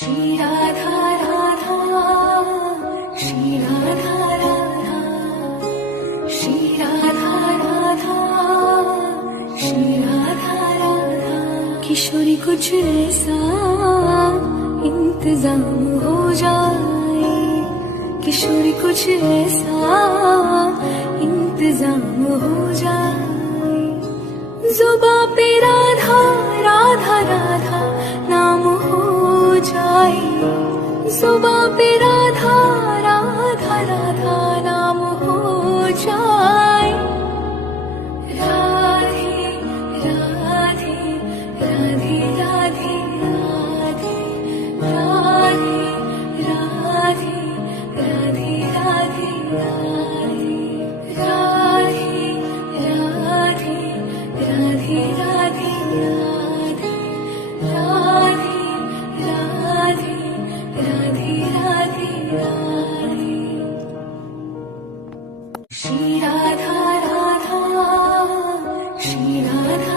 श्री राधा राधा श्री राधा राधा श्री राधा राधा श्री राधा राधा किशोरी कुछ ऐसा इंतजाम हो जाए किशोरी कुछ ऐसा इंतजाम हो जाए जुबां पे राधा राधा राधा नाम हो जाए जुबां पे राधा राधा राधा नाम हो जाए राधे राधे राधे राधे राधे राधे राधे राधे राधे राधे राधे राधे राधे राधे राधे राधे राधे राधे राधे श्री राधा राधा श्री राधा